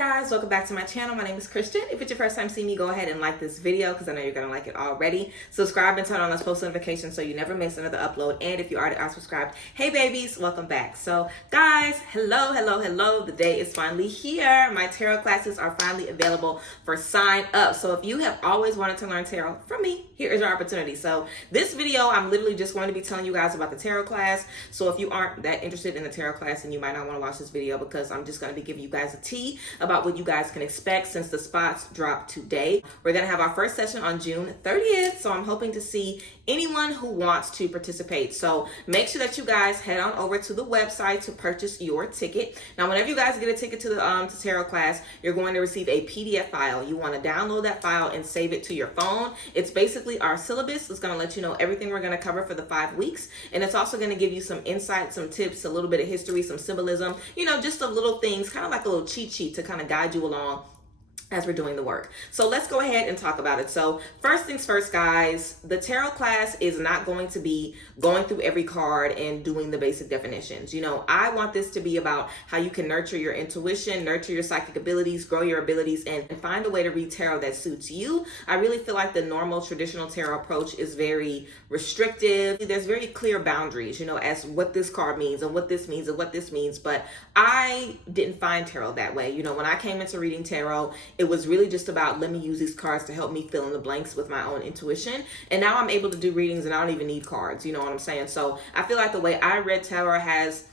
guys, welcome back to my channel. My name is Christian. If it's your first time seeing me, go ahead and like this video because I know you're going to like it already. Subscribe and turn on those post notifications so you never miss another upload. And if you already are subscribed, hey babies, welcome back. So guys, hello. The day is finally here. My tarot classes are finally available for sign up. So if you have always wanted to learn tarot from me, here is your opportunity. So this video, I'm literally just going to be telling you guys about the tarot class. So if you aren't that interested in the tarot class, then you might not want to watch this video because I'm just going to be giving you guys a tea about what you guys can expect since the spots drop today. We're going to have our first session on June 30th. So I'm hoping to see anyone who wants to participate. So make sure that you guys head on over to the website to purchase your ticket. Now, whenever you guys get a ticket to the to tarot class, you're going to receive a PDF file. You want to download that file and save it to your phone. It's basically our syllabus. It's going to let you know everything we're going to cover for the 5 weeks. And it's also going to give you some insight, some tips, a little bit of history, some symbolism, you know, just a little things, kind of like a little cheat sheet to kind of guide you along as we're doing the work. So let's go ahead and talk about it. So first things first, guys, the tarot class is not going to be going through every card and doing the basic definitions. You know, I want this to be about how you can nurture your intuition, nurture your psychic abilities, grow your abilities, and find a way to read tarot that suits you. I really feel like the normal traditional tarot approach is very restrictive. There's very clear boundaries, you know, as what this card means and what this means and what this means. But I didn't find tarot that way. You know, when I came into reading tarot, it was really just about, let me use these cards to help me fill in the blanks with my own intuition. And now I'm able to do readings and I don't even need cards. You know what I'm saying? So I feel like the way I read tarot has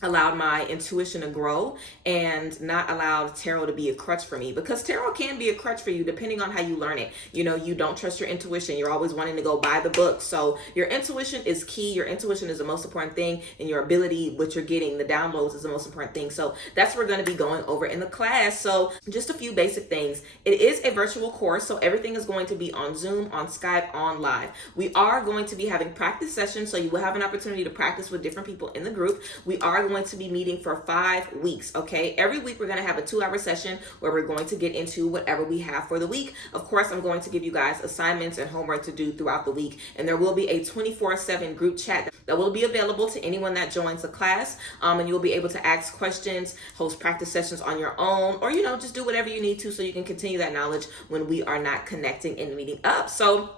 allowed my intuition to grow and not allowed tarot to be a crutch for me, because tarot can be a crutch for you depending on how you learn it. You know, you don't trust your intuition. You're always wanting to go buy the book. So your intuition is key. Your intuition is the most important thing, and your ability, what you're getting, the downloads, is the most important thing. So that's what we're going to be going over in the class. So just a few basic things. It is a virtual course, so everything is going to be on Zoom, on Skype, on live. We are going to be having practice sessions, so you will have an opportunity to practice with different people in the group. We are going to be meeting for 5 weeks, okay? Every week we're going to have a 2-hour session where we're going to get into whatever we have for the week. Of course, I'm going to give you guys assignments and homework to do throughout the week, and there will be a 24/7 group chat that will be available to anyone that joins the class, and you'll be able to ask questions, host practice sessions on your own, or, you know, just do whatever you need to so you can continue that knowledge when we are not connecting and meeting up. So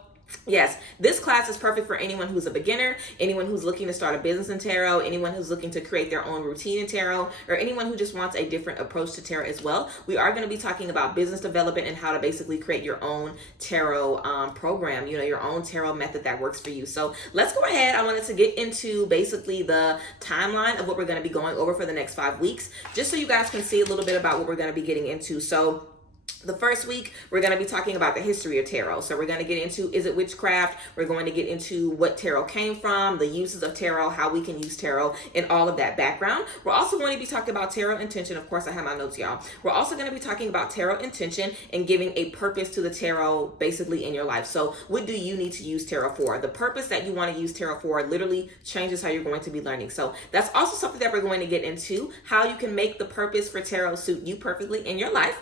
yes, this class is perfect for anyone who's a beginner, anyone who's looking to start a business in tarot, anyone who's looking to create their own routine in tarot, or anyone who just wants a different approach to tarot as well. We are going to be talking about business development and how to basically create your own tarot program, you know, your own tarot method that works for you. So let's go ahead. I wanted to get into basically the timeline of what we're going to be going over for the next 5 weeks, just so you guys can see a little bit about what we're going to be getting into. So the first week, we're going to be talking about the history of tarot. So we're going to get into, is it witchcraft? We're going to get into what tarot came from, the uses of tarot, how we can use tarot, and all of that background. We're also going to be talking about tarot intention. Of course, I have my notes, y'all. We're also going to be talking about tarot intention and giving a purpose to the tarot basically in your life. So what do you need to use tarot for? The purpose that you want to use tarot for literally changes how you're going to be learning. So that's also something that we're going to get into, how you can make the purpose for tarot suit you perfectly in your life.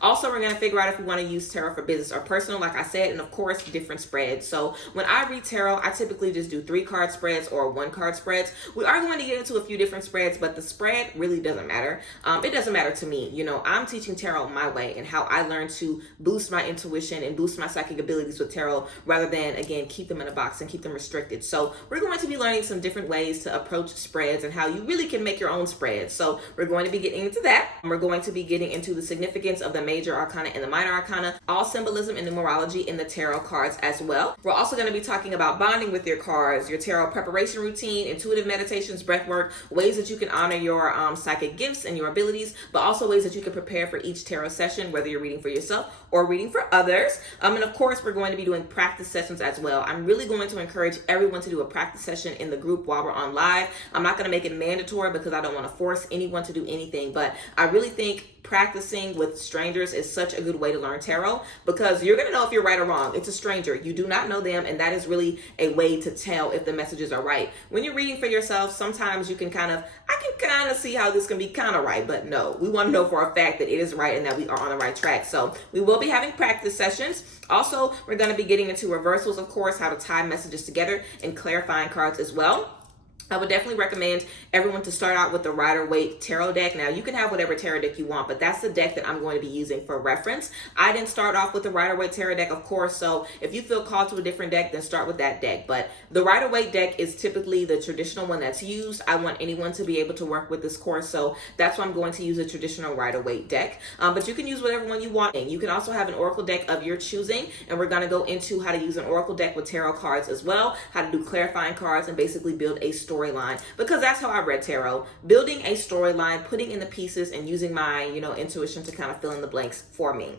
Also, we're going to figure out if we want to use tarot for business or personal, like I said, and of course, different spreads. So when I read tarot, I typically just do 3-card spreads or 1-card spreads. We are going to get into a few different spreads, but the spread really doesn't matter. It doesn't matter to me. You know, I'm teaching tarot my way and how I learn to boost my intuition and boost my psychic abilities with tarot rather than, again, keep them in a box and keep them restricted. So we're going to be learning some different ways to approach spreads and how you really can make your own spreads. So we're going to be getting into that. We're going to be getting into the significance of the major arcana and the minor arcana, all symbolism and numerology in the tarot cards as well. We're also going to be talking about bonding with your cards, your tarot preparation routine, intuitive meditations, breath work, ways that you can honor your psychic gifts and your abilities, but also ways that you can prepare for each tarot session, whether you're reading for yourself or reading for others. And of course, we're going to be doing practice sessions as well. I'm really going to encourage everyone to do a practice session in the group while we're on live. I'm not going to make it mandatory because I don't want to force anyone to do anything, but I really think practicing with strangers is such a good way to learn tarot, because you're going to know if you're right or wrong. It's a stranger. You do not know them, and that is really a way to tell if the messages are right. When you're reading for yourself, sometimes you can I can see how this can be kind of right, but no, we want to know for a fact that it is right and that we are on the right track. So we will be having practice sessions. Also, we're going to be getting into reversals, of course, how to tie messages together and clarifying cards as well. I would definitely recommend everyone to start out with the Rider-Waite tarot deck. Now, you can have whatever tarot deck you want, but that's the deck that I'm going to be using for reference. I didn't start off with the Rider-Waite tarot deck, of course, so if you feel called to a different deck, then start with that deck. But the Rider-Waite deck is typically the traditional one that's used. I want anyone to be able to work with this course, so that's why I'm going to use a traditional Rider-Waite deck. But you can use whatever one you want. And you can also have an oracle deck of your choosing, and we're going to go into how to use an oracle deck with tarot cards as well, how to do clarifying cards, and basically build a storyline, because that's how I read tarot, building a storyline, putting in the pieces, and using my intuition to kind of fill in the blanks for me.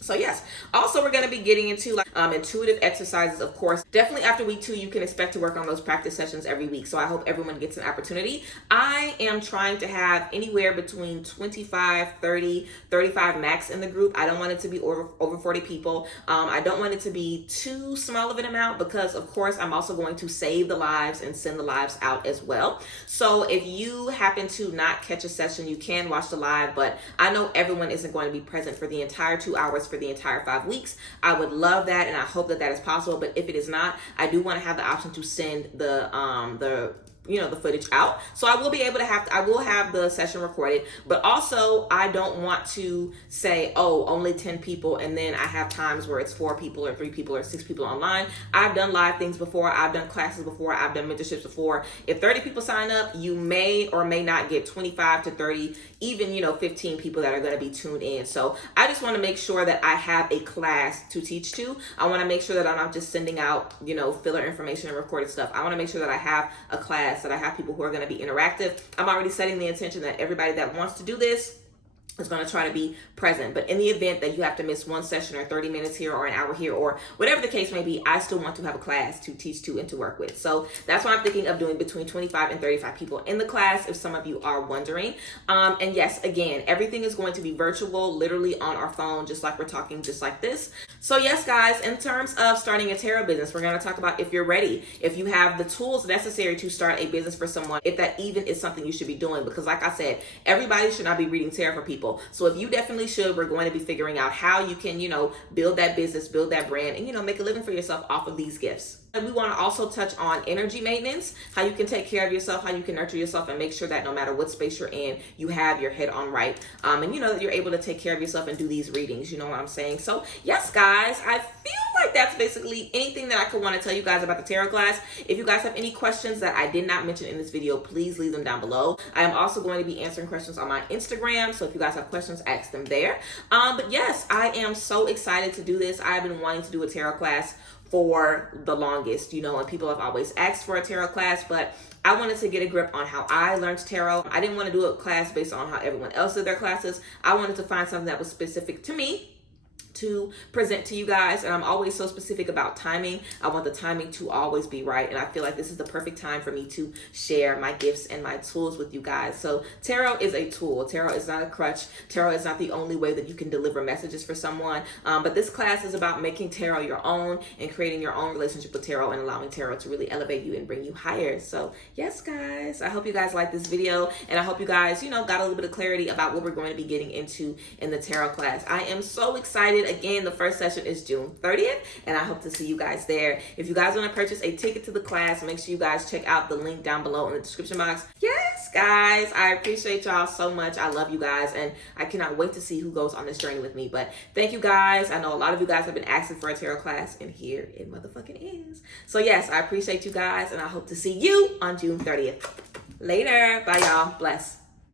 So yes, also we're going to be getting into intuitive exercises, of course. Definitely after week 2, you can expect to work on those practice sessions every week. So I hope everyone gets an opportunity. I am trying to have anywhere between 25, 30, 35 max in the group. I don't want it to be over 40 people. I don't want it to be too small of an amount because, of course, I'm also going to save the lives and send the lives out as well. So if you happen to not catch a session, you can watch the live, but I know everyone isn't going to be present for the entire 2 hours for the entire 5 weeks. I would love that, and I hope that that is possible. But if it is not, I do want to have the option to send the footage out. So I will be able to I will have the session recorded, but also I don't want to say, oh, only 10 people, and then I have times where it's 4 people or 3 people or 6 people online. I've done live things before. I've done classes before. I've done mentorships before. If 30 people sign up, you may or may not get 25 to 30, even, 15 people that are going to be tuned in. So I just want to make sure that I have a class to teach to. I want to make sure that I'm not just sending out, filler information and recorded stuff. I want to make sure that I have a class, that I have people who are going to be interactive. I'm already setting the intention that everybody that wants to do this is going to try to be present. But in the event that you have to miss one session or 30 minutes here or an hour here or whatever the case may be, I still want to have a class to teach to and to work with. So that's why I'm thinking of doing between 25 and 35 people in the class, if some of you are wondering. And yes, again, everything is going to be virtual, literally on our phone, just like we're talking, just like this. So yes, guys, in terms of starting a tarot business, we're going to talk about if you're ready, if you have the tools necessary to start a business for someone, if that even is something you should be doing. Because like I said, everybody should not be reading tarot for people. So if you definitely should, we're going to be figuring out how you can, build that business, build that brand, and, make a living for yourself off of these gifts. And we want to also touch on energy maintenance, how you can take care of yourself, how you can nurture yourself, and make sure that no matter what space you're in, you have your head on right. And that you're able to take care of yourself and do these readings. You know what I'm saying? So yes, guys, I feel like that's basically anything that I could want to tell you guys about the tarot class. If you guys have any questions that I did not mention in this video, please leave them down below. I am also going to be answering questions on my Instagram. So if you guys have questions, ask them there. But yes, I am so excited to do this. I've been wanting to do a tarot class for the longest, and people have always asked for a tarot class, but I wanted to get a grip on how I learned tarot. I didn't want to do a class based on how everyone else did their classes. I wanted to find something that was specific to me to present to you guys, and I'm always so specific about timing. I want the timing to always be right, and I feel like this is the perfect time for me to share my gifts and my tools with you guys. So tarot is a tool. Tarot is not a crutch. Tarot is not the only way that you can deliver messages for someone, but this class is about making tarot your own and creating your own relationship with tarot and allowing tarot to really elevate you and bring you higher. So yes, guys, I hope you guys like this video, and I hope you guys, got a little bit of clarity about what we're going to be getting into in the tarot class. I am so excited. Again, the first session is June 30th, and I hope to see you guys there. If you guys want to purchase a ticket to the class, make sure you guys check out the link down below in the description box. Yes, guys, I appreciate y'all so much. I love you guys, and I cannot wait to see who goes on this journey with me. But thank you guys. I know a lot of you guys have been asking for a tarot class, and here it motherfucking is. So yes, I appreciate you guys, and I hope to see you on June 30th. Later. Bye, y'all. Bless.